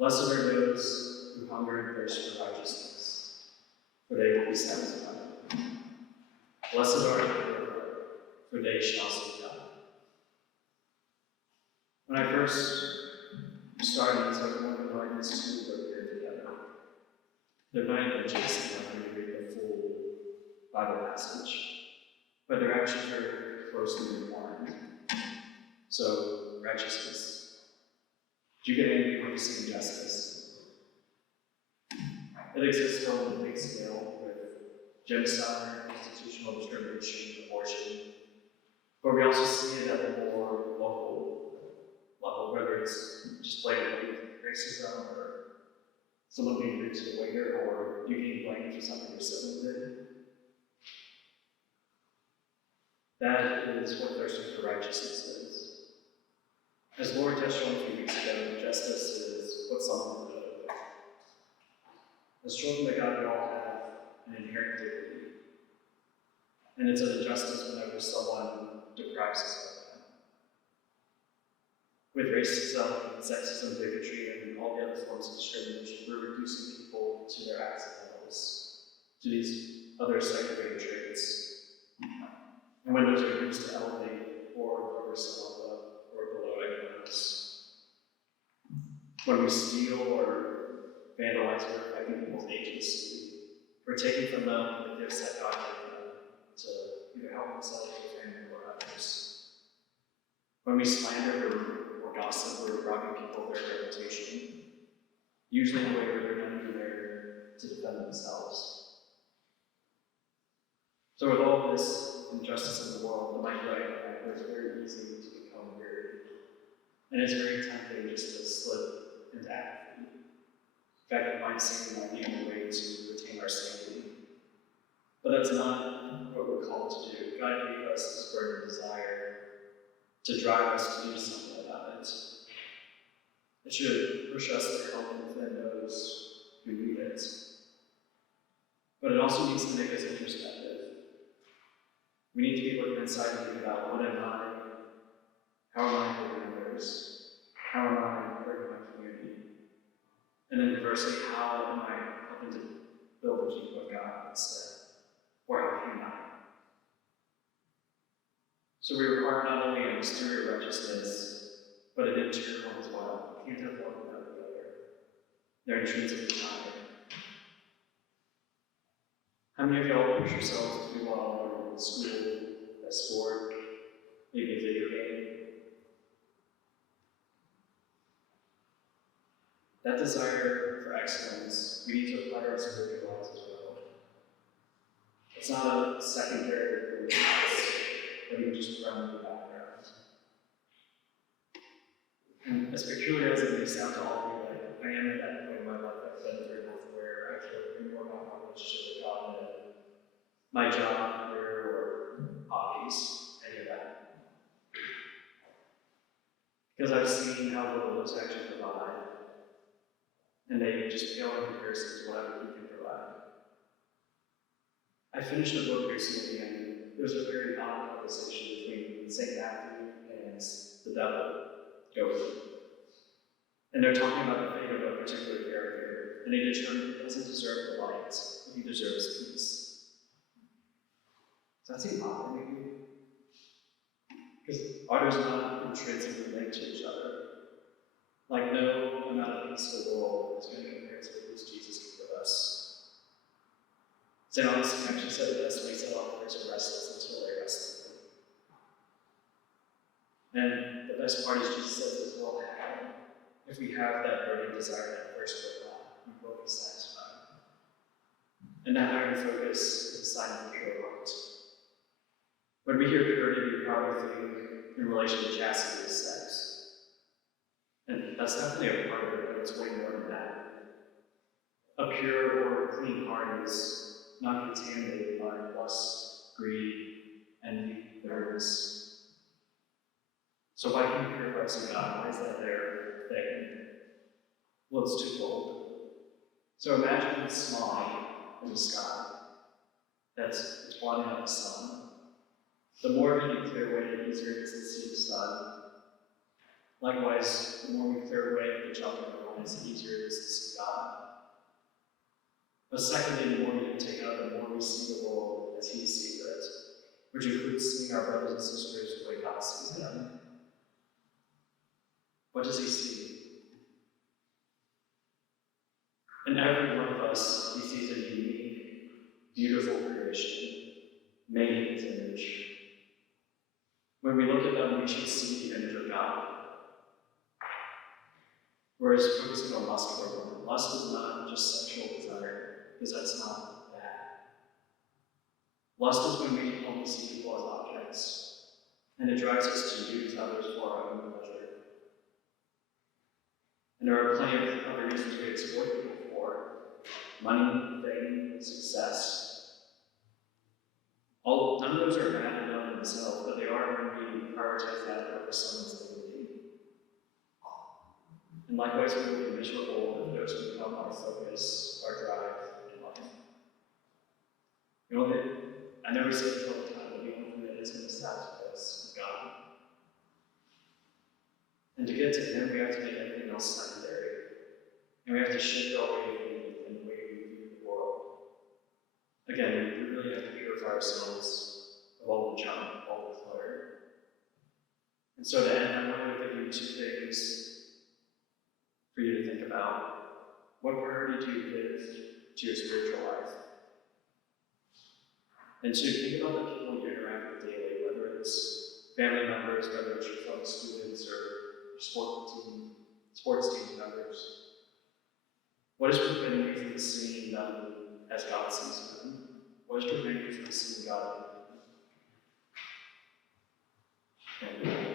Blessed are those who hunger and thirst for righteousness, for they will be satisfied. Blessed are the pure, for they shall see God. When I first started, I wanted to learn this two here together. They're not even just going to read the full Bible passage, but they're actually very closely entwined. So, righteousness. Do you get angry when you see injustice? It exists on a big scale with genocide, institutional discrimination, abortion. But we also see it at a more local level, whether it's just blatantly racism or someone being rude to the waiter or you getting blamed for something your sibling did. That is what thirsting for righteousness is. As Lord touched on a few weeks ago, justice is what someone did. As children of God, we all have an inherent dignity. And it's an injustice whenever someone deprives us of that. With racism, sexism, bigotry, and all the other forms of discrimination, we're reducing people to their accidentals, to these other segregated traits. And when those are used to elevate or cover someone above or below anyone else. When we steal or vandalize or affect people's agency, we're taking from them the gifts that God gave them to either help themselves or family or others. When we slander or gossip, we're robbing people of their reputation, usually in a way where they're not even there to defend themselves. So with all this injustice in the world, the might right, it's very easy to become weary. And it's very tempting just to slip into apathy. In fact, it might seem like the only way to retain our sanity. But that's not what we're called to do. God gave us this burning desire to drive us to do something about it. It should push us to help and defend those who need it. But it also needs to make us introspective. We need to be looking inside and think about what am I? How am I hurting others? How am I hurting my community? And then conversely, how am I helping to build the kingdom of God instead? Or how can I? So we require not only an exterior righteousness, but an interior one as well. You can't have one without the other. They're intrinsically tied. How many of y'all push yourselves to do well in school, at sport, maybe a video game? That desire for excellence, we need to apply our spiritual lives as well. It's not a secondary task that we just run in the background. And as peculiar as it may sound to all of you, I am at that point in my life I've been through both where I feel way more about my relationship with God than my job, career, or hobbies, any of that. Because I've seen how little those actually provide. And they just pale in comparison to whatever we can provide. I finished a book recently, and there was a very odd conversation between St. Matthew and the devil, Job. And they're talking about the fate of a particular character, and they determine he doesn't deserve the light, he deserves peace. Does that seem odd, maybe? Because others are not intrinsically linked to each other. Like no amount of peace in the world is going to compare to the peace Jesus can give us. St. Augustine actually said it best when he said all others are restless until they rest in him. And the best part is Jesus says this will happen. If we have that burning desire, that thirst for God, we will be satisfied. And that iron focus is a sign of a pure heart. When we hear purity, we probably think in relation to chastity as sex. And that's definitely a part of it, but it's way more than that. A pure or clean heart is not contaminated by lust, greed, envy, bitterness. So why can we purify some God? Why is that their thing? Well, it's twofold. So imagine smog in the sky that's blotting out the sun. The more of it you clear away, the easier it is to see the sun. Likewise, the more we clear away the junk in our minds, the easier it is to see God. But secondly, the more we take out, the more we see the world as He sees it, which includes seeing our brothers and sisters the way God sees them. What does He see? In every one of us, He sees a unique, beautiful creation, made in His image. When we look at them, we should see the image of God. Whereas focusing on lust for a moment, lust is not just sexual desire, because that's not bad. Lust is when we only see people as objects, and it drives us to use others for our own pleasure. And there are plenty of other reasons we exploit people for: money, fame, success. None of those are bad enough in themselves, but they are when we prioritize that over someone's dignity. And likewise, we will be miserable if those become our focus, our drive in life. You know, I know we say this all the time, but the only thing that is going to satisfy us is God. And to get to Him, we have to make everything else secondary. And we have to shift our way of thinking and the way we view the world. Again, we really have to purify ourselves of all the junk, all the clutter. And so to end, I want to give you two things for you to think about. What priority do you give to your spiritual life? And two, think about the people you interact with daily, whether it's family members, whether it's your fellow students or your sports team members. What is preventing you from seeing them as God sees them? What is preventing you from seeing God in them?